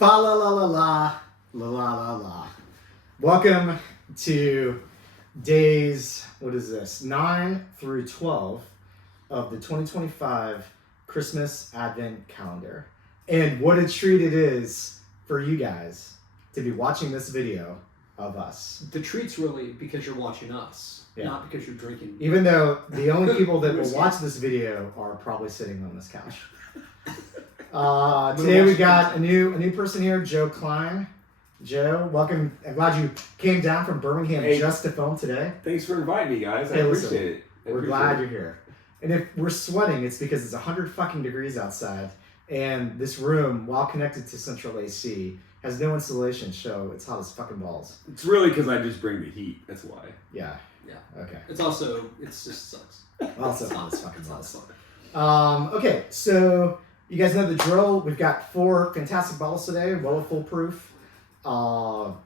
Fa la la la la la la la la. Welcome to days, what is this, 9 through 12 of the 2025 Christmas Advent Calendar. And what a treat it is for you guys to be watching this video of us. The treat's really because you're watching us, not because you're drinking. Even though the only people that will watch this video are probably sitting on this couch. Today we got a new person here, Joe Klein. Joe, welcome. I'm glad you came down from Birmingham just to film today. Thanks for inviting me, guys. I appreciate it. We're glad you're here. And if we're sweating, it's because it's 100 fucking degrees outside, and this room, while connected to central AC, has no insulation, so it's hot as fucking balls. It's really because I just bring the heat. That's why. Yeah. Yeah. Okay. It just sucks. Also hot as fucking balls. Okay, so you guys know the drill. We've got 4 fantastic bottles today, well foolproof. The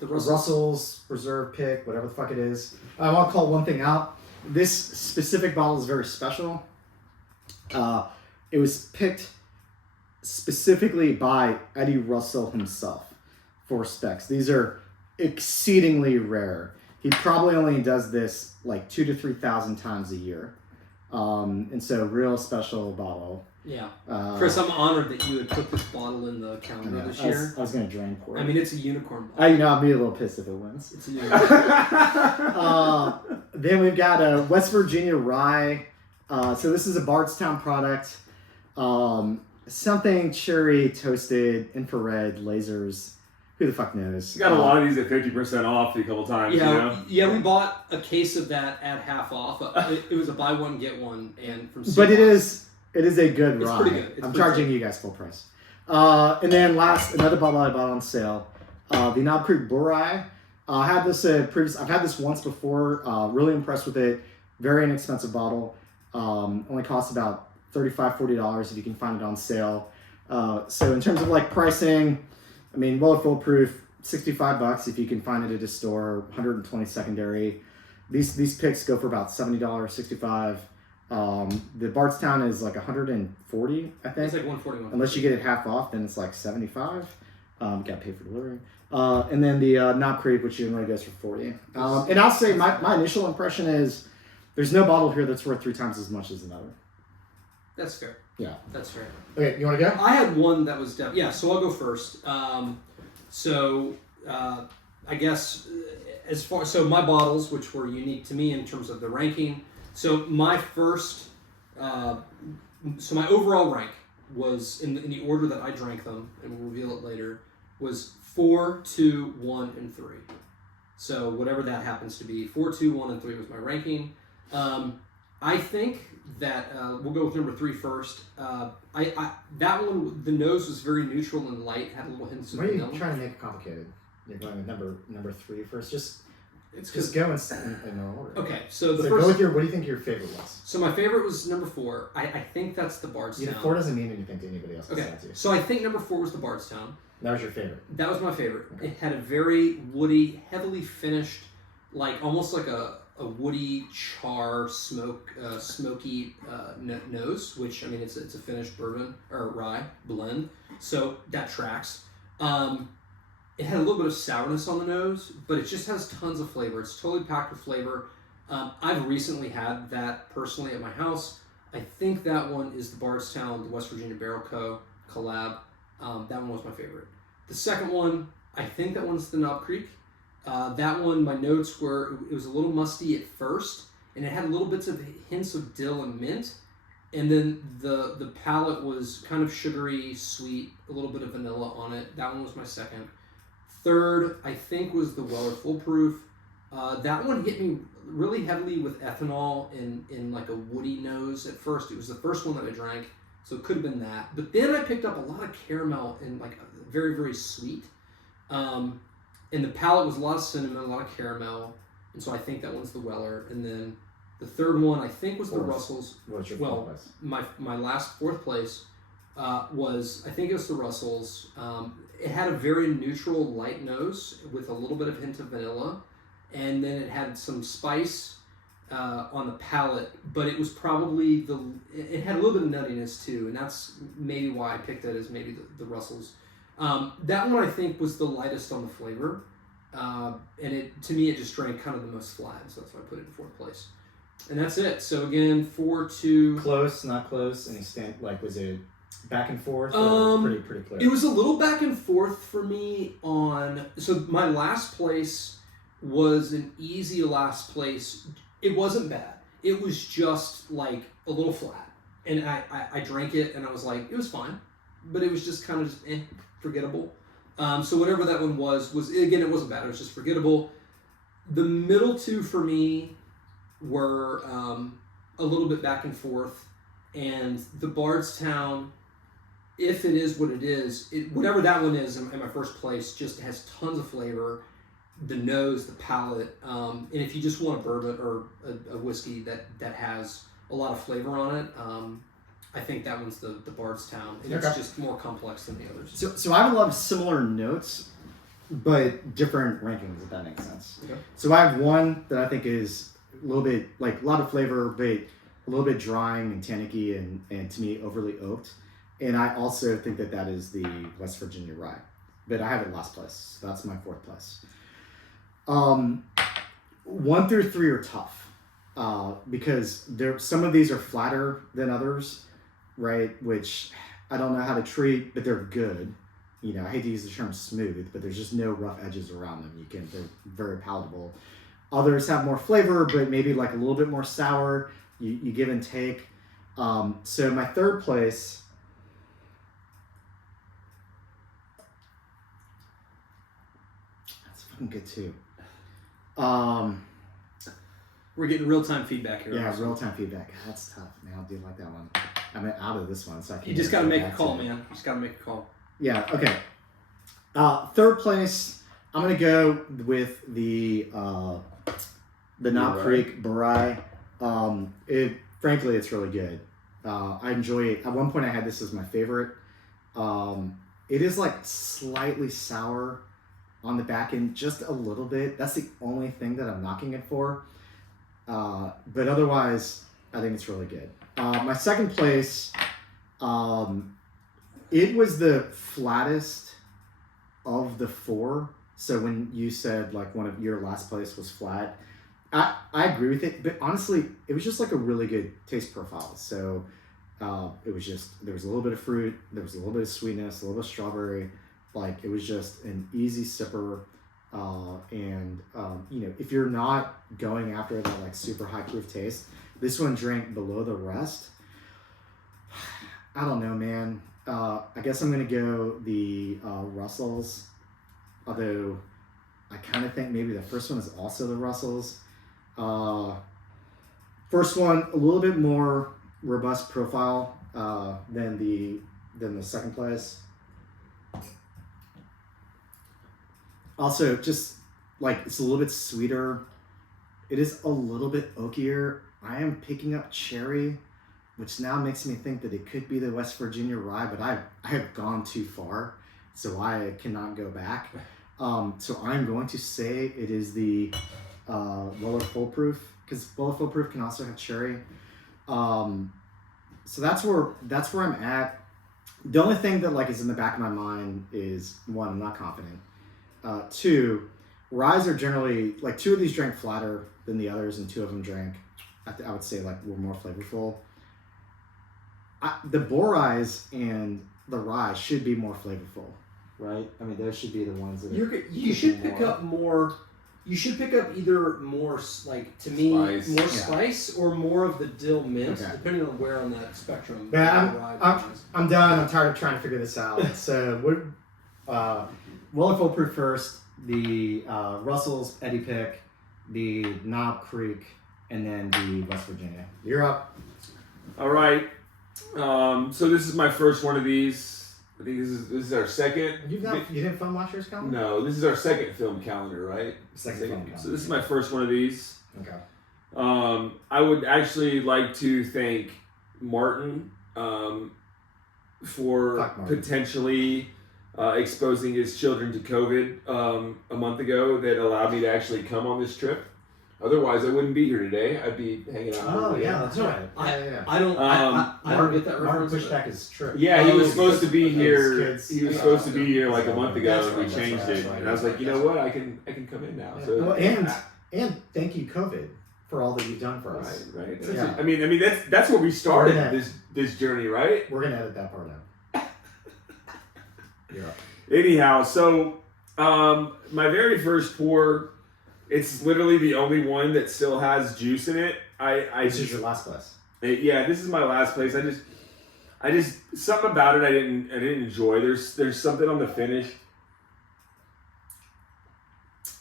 Russels Reserve Pick, whatever the fuck it is. I want to call one thing out. This specific bottle is very special. It was picked specifically by Eddie Russell himself for specs. These are exceedingly rare. He probably only does this like 2,000 to 3,000 times a year. And so real special bottle. Yeah. Chris, I'm honored that you had put this bottle in the calendar this year. I was going to drain pour it. I mean, it's a unicorn bottle. I'll be a little pissed if it wins. It's a unicorn. Then we've got a West Virginia Rye. So this is a Bardstown product. Something cherry toasted, infrared, lasers. Who the fuck knows? You got a lot of these at 50% off a couple times. Yeah, you know? yeah. We bought a case of that at half off. It was a buy one get one, and from. But it is a good rye. It's pretty good. I'm charging you guys full price. And then last, another bottle I bought on sale, the Knob Creek Bourye. I had this I've had this once before. Really impressed with it. Very inexpensive bottle. Only costs about $35, $40 if you can find it on sale. So in terms of like pricing, I mean, well foolproof, $65 if you can find it at a store. 120 secondary. These picks go for about $70, $65. The Bardstown is like 140, I think. It's like 140. Unless you get it half off, then it's like 75. Got to pay for delivery. And then the Knob Creek, which generally goes for 40. And I'll say my initial impression is there's no bottle here that's worth 3 times as much as another. That's fair. Yeah. That's fair. Okay, you want to go? I had one that was so I'll go first. I guess so my bottles, which were unique to me in terms of the ranking. So my first, so my overall rank was in the order that I drank them, and we'll reveal it later, was 4, 2, 1, and 3. So whatever that happens to be, 4, 2, 1, and 3 was my ranking. I think that we'll go with number 3 first. That one, the nose was very neutral and light, had a little hints of vanilla. Why are you trying to make it complicated? You're going with number 3 first. Just go in no order. Okay, so Go with what do you think your favorite was? So my favorite was number 4. I think that's the Bardstown. Yeah, 4 doesn't mean anything to anybody else. Okay, so I think number 4 was the Bardstown. That was your favorite? That was my favorite. Okay. It had a very woody, heavily finished, like almost like a woody char smoky nose, which I mean it's a finished bourbon or rye blend, so that tracks. It had a little bit of sourness on the nose, but it just has tons of flavor. It's totally packed with flavor. I've recently had that personally at my house. I think that one is the Bardstown, the West Virginia Barrel Co. collab. That one was my favorite. The second one, I think that one's the Knob Creek. That one, my notes were, it was a little musty at first, and it had little bits of hints of dill and mint. And then the palate was kind of sugary, sweet, a little bit of vanilla on it. That one was my second. Third, I think, was the Weller Foolproof. That one hit me really heavily with ethanol in like a woody nose at first. It was the first one that I drank, so it could have been that. But then I picked up a lot of caramel and like very, very sweet. And the palate was a lot of cinnamon, a lot of caramel. And so I think that one's the Weller. And then the third one, I think, was the Russels. What's your fourth place? My last 4th place was, I think it was the Russels. It had a very neutral light nose with a little bit of hint of vanilla. And then it had some spice on the palate, but it was probably it had a little bit of nuttiness too. And that's maybe why I picked it as maybe the Russels. That one I think was the lightest on the flavor, and to me it just drank kind of the most flat, so that's why I put it in fourth place. And that's it. So again, 4-2. Close, not close. Any was it back and forth? Or pretty clear. It was a little back and forth for me on. So my last place was an easy last place. It wasn't bad. It was just like a little flat, and I drank it and I was like, it was fine, but it was just kind of just forgettable. So whatever that one was again, it wasn't bad. It was just forgettable. The middle two for me were a little bit back and forth, and the Bardstown, if it is what it is, whatever that one is in my first place, just has tons of flavor, the nose, the palate, and if you just want a bourbon or a whiskey that has a lot of flavor on it, I think that one's the Bardstown. And it's just more complex than the others. So I have a lot of similar notes, but different rankings, if that makes sense. Okay. So I have one that I think is a little bit, like a lot of flavor, but a little bit drying and tannicky and to me overly oaked. And I also think that is the West Virginia Rye. But I have it last place. So that's my fourth place. 1 through 3 are tough because some of these are flatter than others, right? Which I don't know how to treat, but they're good. I hate to use the term smooth, but there's just no rough edges around them. They're very palatable. Others have more flavor, but maybe like a little bit more sour. You give and take. So my third place. That's fucking good too. We're getting real-time feedback here. Yeah, real-time feedback. That's tough, man. I do like that one. I'm out of this one, so I can't. You just got to make a call, man. You just got to make a call. Yeah. Okay. Third place. I'm gonna go with the Knob Creek Bourye. Frankly, it's really good. I enjoy it. At one point, I had this as my favorite. It is like slightly sour on the back end, just a little bit. That's the only thing that I'm knocking it for. But otherwise, I think it's really good. My second place, it was the flattest of the 4. So when you said like one of your last place was flat, I agree with it. But honestly, it was just like a really good taste profile. So it was just, there was a little bit of fruit, there was a little bit of sweetness, a little bit of strawberry. Like it was just an easy sipper. If you're not going after that like super high proof taste, this one drank below the rest. I don't know, man. I guess I'm gonna go the Russels, although I kind of think maybe the first one is also the Russels. First one a little bit more robust profile than the second place. Also, just like it's a little bit sweeter. It is a little bit oakier. I am picking up cherry, which now makes me think that it could be the West Virginia Rye, but I have gone too far, so I cannot go back. So I'm going to say it is the Weller Full Proof, because Weller Full Proof can also have cherry. So that's where I'm at. The only thing that like is in the back of my mind is, one, I'm not confident. 2, ryes are generally, like 2 of these drank flatter than the others, and 2 of them drank, I would say, like were more flavorful. The Bourye and the rye should be more flavorful, right? I mean, those should be the ones that you should pick up more. You should pick up either more, like, to me, Spice. more spice or more of the dill mint, depending on where on that spectrum. Yeah, I'm done. I'm tired of trying to figure this out. So we're Weller Full Proof first, the Russels Eddie Pick, the Knob Creek, and then the West Virginia. You're up. All right. So this is my first one of these. I think this is our second. You didn't film last year's calendar? No, this is our second film calendar, right? Second film calendar. So this is my first one of these. Okay. I would actually like to thank Martin for potentially exposing his children to COVID a month ago that allowed me to actually come on this trip. Otherwise, I wouldn't be here today. I'd be hanging out. Oh with you. yeah, that's right. I don't get that Martin reference. pushed back his trip. Yeah, he was Oh, supposed to be his here. kids. He was Yeah. supposed to be here like a month ago, That's and we right, changed that's it. right. And I was like, you know what? I can come in now. Yeah. So Well, and thank you, COVID, for all that you've done for us. right. Yeah. I mean that's where we started Yeah. this journey, right? We're gonna edit that part out. Yeah. Anyhow, so my very first pour, it's literally the only one that still has juice in it. This is your last place. Yeah, this is my last place. I just something about it I didn't enjoy. There's something on the finish.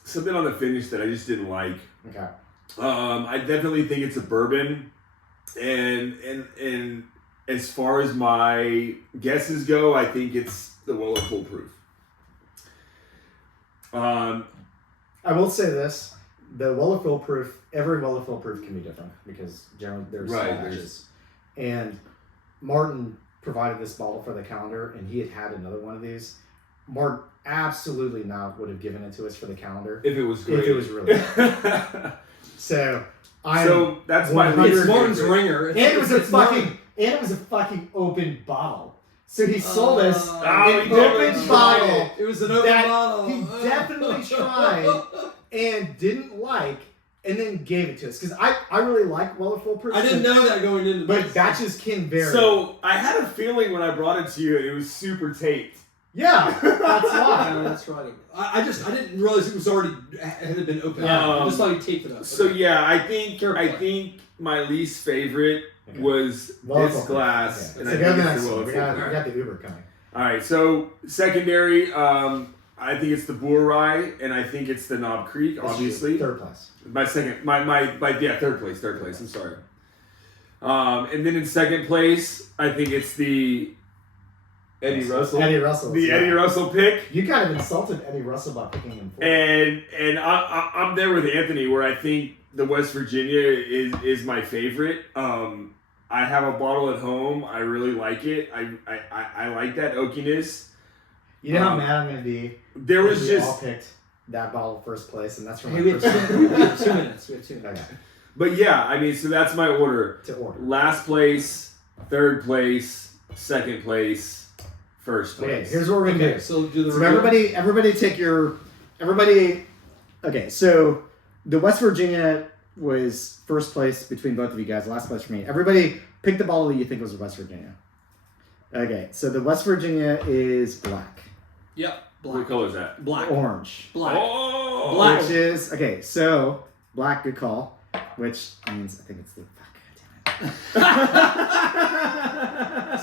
Something on the finish that I just didn't like. Okay. I definitely think it's a bourbon, and as far as my guesses go, I think it's the Weller Full Proof. I will say this: the Weller Full Proof, every Weller Full Proof can be different because generally there's small Right, batches. And Martin provided this bottle for the calendar, and he had another one of these. Martin absolutely not would have given it to us for the calendar If it was great. if it was really good. So that's my 100 It's Martin's favorite. ringer. and it was a fucking open bottle. So he sold us Oh, an he definitely open tried bottle. It was an open that bottle. he definitely tried and didn't like, and then gave it to us because I really like Weller Full Proof. I didn't know that going into but this. batches can vary. So I had a feeling when I brought it to you, it was super taped. yeah, that's why. No, that's right. I didn't realize it was already had been opened. Yeah. I just thought he taped it up. So Okay. yeah, I think Fair play. my least favorite Okay. was Weller this Full Proof. glass, Okay. and So I go to think the it's next the one. Weller We Full got, Proof. we got the Uber coming. All right, so secondary, I think it's the Bourye Rye, and I think it's the Knob Creek, This is obviously. third place. My third place. I'm sorry. And then in second place, I think it's the Eddie Russell. Eddie Russell. The Eddie Russell pick. You kind of insulted Eddie Russell by picking him fourth. And I'm there with Anthony, where I think the West Virginia is my favorite. I have a bottle at home. I really like it. I like that oakiness. You know how mad I'm gonna be. There was if we just, all picked that bottle first place, and that's from Hey, my we have first 2 minutes. We have 2 minutes. Okay. but yeah, I mean, so that's my order. To order. Last place, third place, second place, first Okay, place. here's what we're gonna Okay, do. so do the So review. everybody take your Okay, so the West Virginia was first place between both of you guys. Last place for me. Everybody pick the bottle that you think was West Virginia. Okay, so the West Virginia is black, Yep. What Black. color is that? Black. orange, Black. Oh, Black. which is okay. So black, good call. Which means I think it's the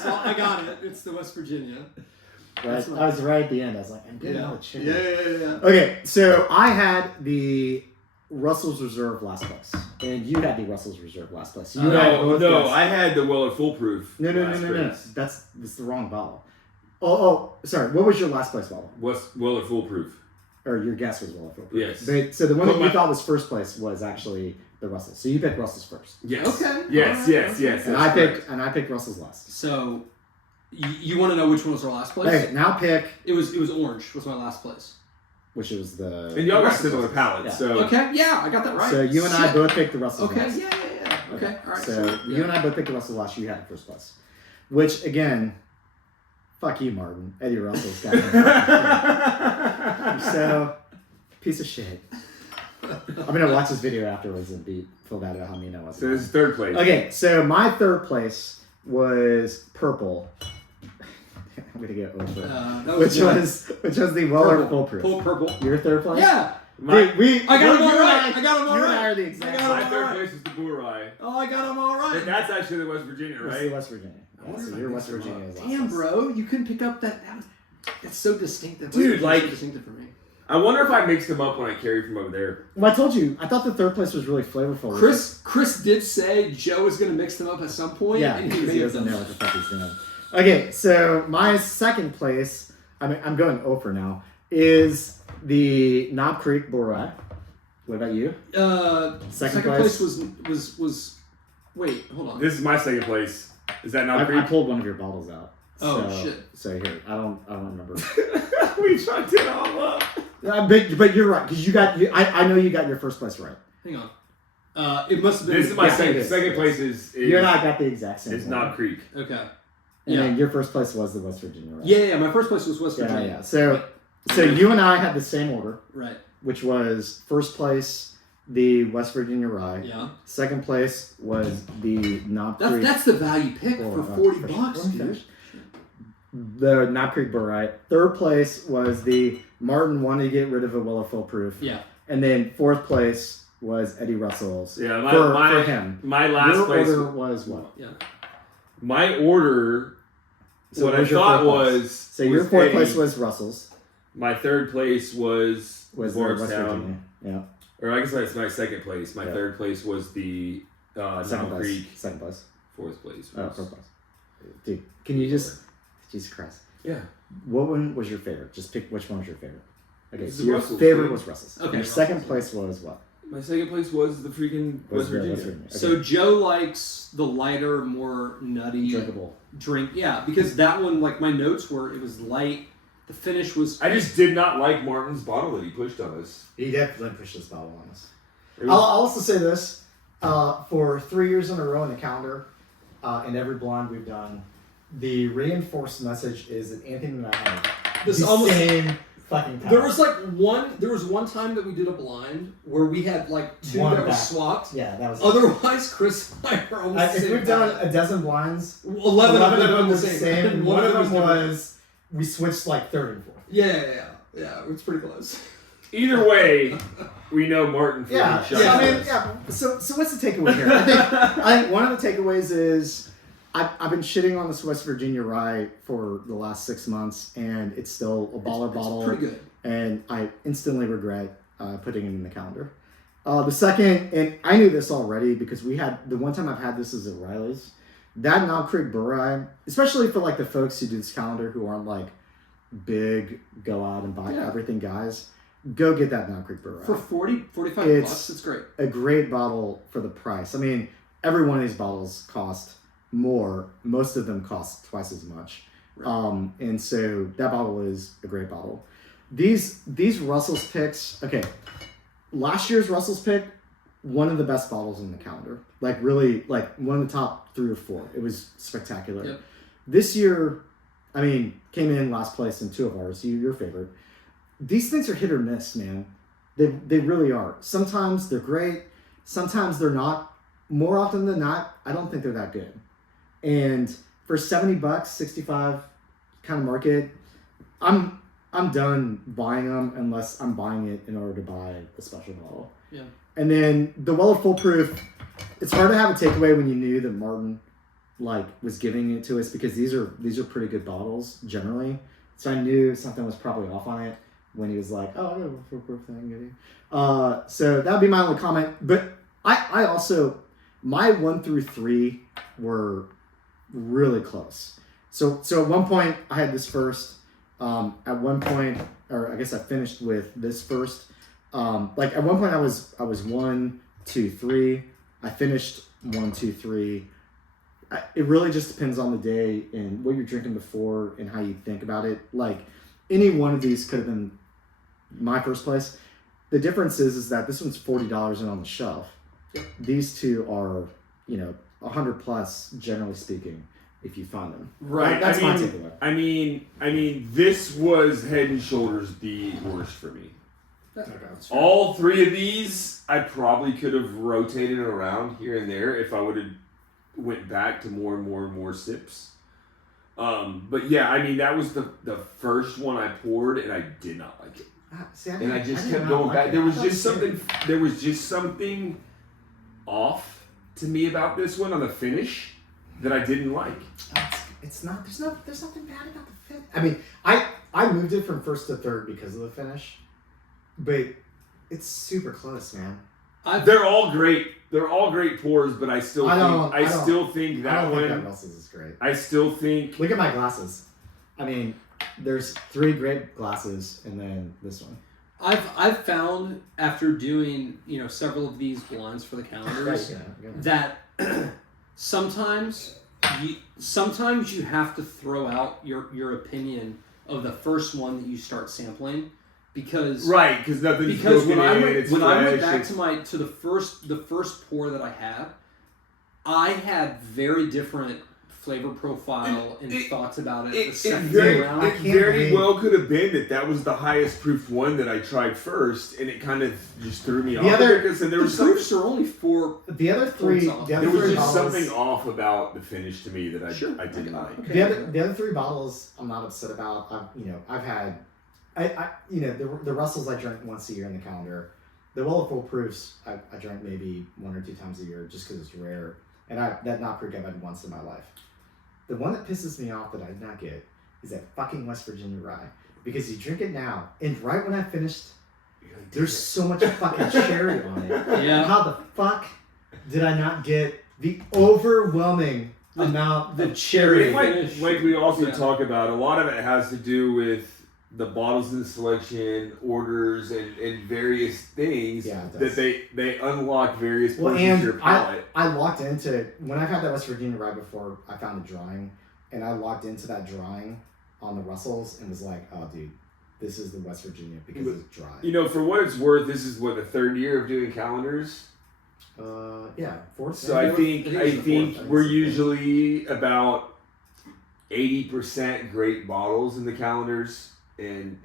So I got it. It's the West Virginia. Right, I was right at the end. I was like, I'm getting all the chicken. Yeah. Okay, so I had the Russels Reserve last place, and you had the Russels Reserve last place. You had both no, guys. I had the Weller Full Proof. No. last place. That's the wrong bottle. Oh, sorry. What was your last place bottle? Weller Full Proof. Or your guess was Weller Full Proof. Yes. But, so the one But that you my- thought was first place was actually the Russels. So you picked Russels first, Yes. Okay. Yes. Alright, Yes. okay. Yes. and that's I picked Russels last. So you want to know which one was our last place? Okay, now pick It was orange. Was my last place. which was the. And y'all got Russels. similar palates, Yeah. so Okay. Yeah, I got that right. So you and I Shit. both picked the Russels. Okay. last. Yeah. Okay. All right. So you and I both picked the Russell last. You had it first place, which again, fuck you, Martin. Eddie Russell's got it. So piece of shit. I'm gonna watch this video afterwards and feel bad about how mean I was. So this is third place. Okay, so my third place was purple. I'm gonna get over that which good. was the Weller Purple. Full Proof. Full purple. Your third place? Yeah. Dude, I got them all you and right. I got them all you and I right. are the exact I got same. My them third all right. place is the Bourye Rye. Oh, I got them all right. And that's actually the West Virginia, It's the right? West Virginia. I Yeah, wonder so if I your mixed West them Virginia up. is last Damn, place. bro, you couldn't pick up that. That's so distinctive. Dude, West Virginia's like- so distinctive for me. I wonder if I mixed them up when I carried from over there. Well, I told you, I thought the third place was really flavorful. Chris did say Joe was going to mix them up at some point. Yeah, and he because he made doesn't them. know what the fuck he's doing. Okay, so my second place, I'm going over now, is the Knob Creek Bourye. What about you? Second place was. Wait, hold on. This is my second place. Is that not I Creek? pulled one of your bottles out. Oh, so, shit. So here, I don't remember. We tried it all up. But you're right because you got. I know you got your first place right. Hang on. It must have been. This is my Yeah, it second. is. Second place is You and I got the exact same. It's one. Knob Creek. Okay. And Yeah. then your first place was the West Virginia, right? Yeah. My first place was West Yeah, Virginia. yeah. So you and I had the same order, Right. which was first place the West Virginia Rye. Yeah. Second place was the Knob Creek. That's the value pick for $40, Let me dude. finish. The Knob Creek Bourye. Third place was the Martin wanted to get rid of a Willow Foolproof. Yeah. And then fourth place was Eddie Russell's. Yeah, for him. My last Your place. order was what? Yeah. My order. So what what I was your thought fourth place? was. So your fourth Eddie. place was Russell's. My third place was The West Bardstown. Virginia. Yeah. Or I guess that's my second place. My Yeah. third place was the Knob Creek. Second place. Fourth place. Oh, Was, fourth place. Dude, can you just... Jesus Christ. yeah. What one was your favorite? Just pick which one was your favorite. Okay, It's so the your Russell's, favorite dude. was Russell's. Okay, Your Russell's, second yeah. place was what? My second place was the freaking Was West Virginia. Okay. So Joe likes the lighter, more nutty Drinkable. drink. Yeah, because that one, like my notes were, it was light. The finish was. I just did not like Martin's bottle that he pushed on us. He definitely pushed this bottle on us. It I'll was, also say this. For 3 years in a row in the calendar, in every blind we've done, the reinforced message is that Anthony and I have This the almost- same fucking power. There was one time that we did a blind where we had like two One that were back. swapped. Yeah, that was Otherwise, Chris and I are almost. if the we've same done time. a dozen blinds, 11 of them were the same. and one of them different. was we switched like third and fourth. Yeah. It's pretty close. either way, we know Martin. freaking Yeah, shot so, I mean, us. yeah. So what's the takeaway here? I think one of the takeaways is I've been shitting on this West Virginia Rye for the last 6 months, and it's still a baller bottle. It's pretty good. And I instantly regret putting it in the calendar. The second, and I knew this already because we had the one time I've had this is at Riley's. That Knob Creek Bourye, especially for like the folks who do this calendar who aren't like big, go out and buy everything guys, go get that Knob Creek Bourye. For 40, 45 It's- bucks, it's great. A great bottle for the price. I mean, every one of these bottles cost more. Most of them cost twice as much. Right. And so that bottle is a great bottle. These Russell's picks, okay. Last year's Russell's pick, one of the best bottles in the calendar. Like really, like one of the top 3 or 4. It was spectacular. Yep. This year, I mean, came in last place in 2 of ours. Your favorite. These things are hit or miss, man. They really are. Sometimes they're great. Sometimes they're not. More often than not, I don't think they're that good. And for $70, 65 kind of market, I'm done buying them unless I'm buying it in order to buy a special bottle. Yeah. And then the Weller Foolproof, it's hard to have a takeaway when you knew that Martin like was giving it to us because these are pretty good bottles generally. So I knew something was probably off on it when he was like, "Oh, I got a Foolproof thing, maybe." So that would be my only comment. But I also my 1 through 3 were really close. So at one point I had this first. At one point, or I guess I finished with this first. Like at one point I was 1, 2, 3. I finished 1, 2, 3. It really just depends on the day and what you're drinking before and how you think about it. Like any one of these could have been my first place. The difference is that this one's $40 and on the shelf. Yep. These two are, $100 plus, generally speaking, if you find them. Right. That's my takeaway. I mean, this was head and shoulders the worst for me. All 3 of these, I probably could have rotated around here and there if I would have went back to more and more and more sips. But yeah, I mean, that was the first one I poured, and I did not like it. And I just kept going back. There was just something off to me about this one on the finish that I didn't like. It's not. There's nothing bad about the fit. I mean, I moved it from first to third because of the finish, but it's super close, man. They're all great. They're all great pours, but I still think that I don't one. think that Russell's is great. I still think. Look at my glasses. I mean, there's 3 great glasses, and then this one. I've found after doing several of these blinds for the calendars that sometimes you have to throw out your opinion of the first one that you start sampling because because nothing's because broken when I in, went it's when I went fresh, back to the first pour that I had very different flavor profile and thoughts about it. The second time around, it very well could have been that was the highest proof one that I tried first, and it kind of just threw me off. Because there was proofs are only 4. The other three, there was just something off about the finish to me that I didn't like. Okay. The other 3 bottles I'm not upset about. I've had, the Russells I drink once a year in the calendar. The Well Full Proofs I drink maybe 1 or 2 times a year just because it's rare, and that Knob Creek I've had once in my life. The one that pisses me off that I did not get is that fucking West Virginia rye. Because you drink it now, and right when I finished, there's so much fucking cherry on it. Yeah. How the fuck did I not get the overwhelming amount of cherry? Like we also talk about, a lot of it has to do with the bottles in the selection, orders, and various things that they unlock various portions of your palate. I locked into, when I've had that West Virginia rye before, I found a drawing, and I locked into that drawing on the Russells and was like, oh dude, this is the West Virginia because it's dry. For what it's worth, this is the 3rd year of doing calendars. Yeah, 4th. So I think we're usually about 80% great bottles in the calendars. And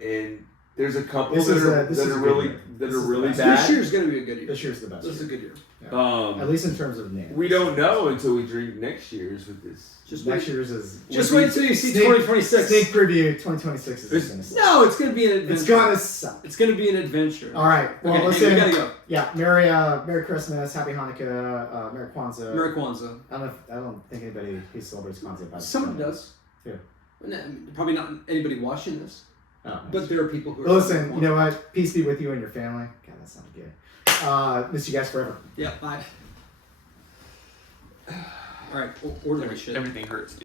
there's a couple that are really bad. This year's going to be a good year. This year's the best. This is a good year. Yeah. At least in terms of names. We don't know until we drink next year's with this. Next year's is. Just wait until you see 2026. Sneak preview 2026 is going to suck. No, it's going to be an adventure. It's going to suck. It's going to be an adventure. All right. Well, okay, listen. we got to go. Yeah. Merry Christmas. Happy Hanukkah. Merry Kwanzaa. Merry Kwanzaa. I don't think anybody who celebrates Kwanzaa. But somebody does. Yeah. Probably not anybody watching this. Oh, but there are people who are. Listen, you know what? Peace be with you and your family. God, that sounded good. Miss you guys forever. Yeah, bye. All right, order my shit. Everything hurts.